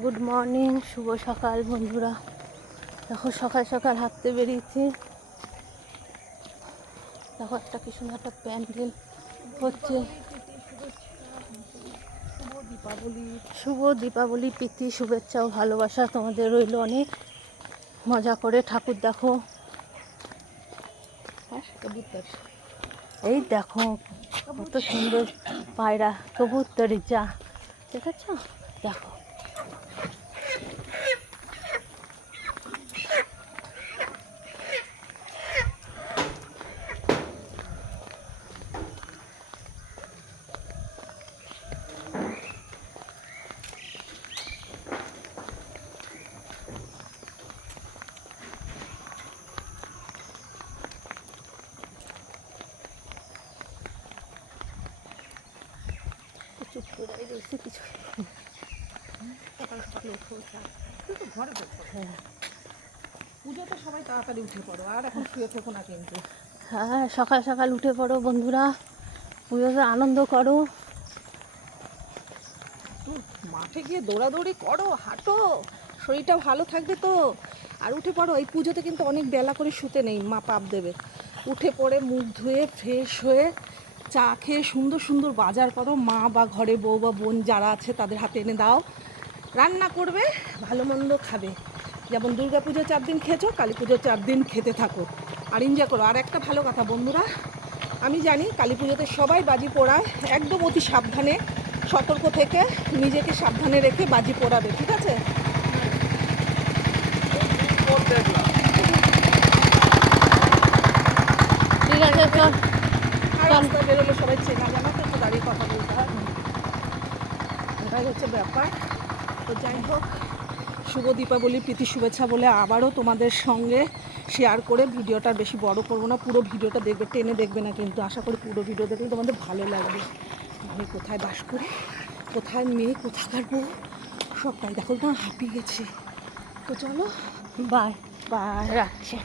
Good morning, শুভ সকাল বন্ধুরা। দেখো সকাল সকাল হাঁটতে বেরিয়েছি। দেখো একটা কি সুন্দর একটা প্যান্ডেল হচ্ছে। শুভ দীপাবলি, প্রীতি শুভেচ্ছা ও ভালোবাসা তোমাদের রইল অনেক। মজা করে ঠাকুর দেখো। এই দেখো কত সুন্দর পায়রা কবুতরি যা দেখেছ, দেখো চুপ করে রয়েছে কিছু। সকাল সকালে উঠেও চাপ কিন্তু ঘরে বসে। হ্যাঁ, পুজোতে সবাই তাড়াতাড়ি উঠে পড়ো, আর এখন শুয়ে থেকো না কিন্তু। হ্যাঁ, সকাল সকাল উঠে পড়ো বন্ধুরা, পুজোতে আনন্দ করো। মাঠে গিয়ে দৌড়াদৌড়ি করো, হাঁটো, শরীরটা ভালো থাকবে তো। আর উঠে পড়ো, এই পুজোতে কিন্তু অনেক বেলা করে শুতে নেই, মা পাপ দেবে। উঠে পড়ে মুখ ধুয়ে ফ্রেশ হয়ে চা খেয়ে সুন্দর সুন্দর বাজার করো, মা বা ঘরে বউ বা বোন যারা আছে তাদের হাতে এনে দাও, রান্না করবে, ভালো মন্দ খাবে। যেমন দুর্গা পুজো 4 দিন খেয়েছো, কালী পুজো 4 দিন খেতে থাকো আর এনজয় করো। আর একটা ভালো কথা বন্ধুরা, আমি জানি কালী পুজোতে সবাই বাজি পোড়ায়, একদম অতি সাবধানে সতর্ক থেকে নিজেকে সাবধানে রেখে বাজি পোড়াবে, ঠিক আছে? ঠিক আছে, চল আর রাস্তায় বেরোলে সবাই চেনা জানা তো, একটু দাঁড়িয়ে কথা বলতে হয়, এটাই হচ্ছে ব্যাপার। তো যাই হোক, শুভ দীপাবলি, প্রীতি শুভেচ্ছা বলে আবারও তোমাদের সঙ্গে শেয়ার করে ভিডিওটা বেশি বড় করবো না। পুরো ভিডিওটা দেখবে, টেনে দেখবে না কিন্তু, আশা করি পুরো ভিডিও দেখলে তোমাদের ভালো লাগবে। আমি কোথায় বাস করি, কোথায় মেয়ে, কোথাকার বউ, সবটাই দেখো না, হাঁপিয়ে গেছি। তো চলো, বাই, বাই, রাখছি।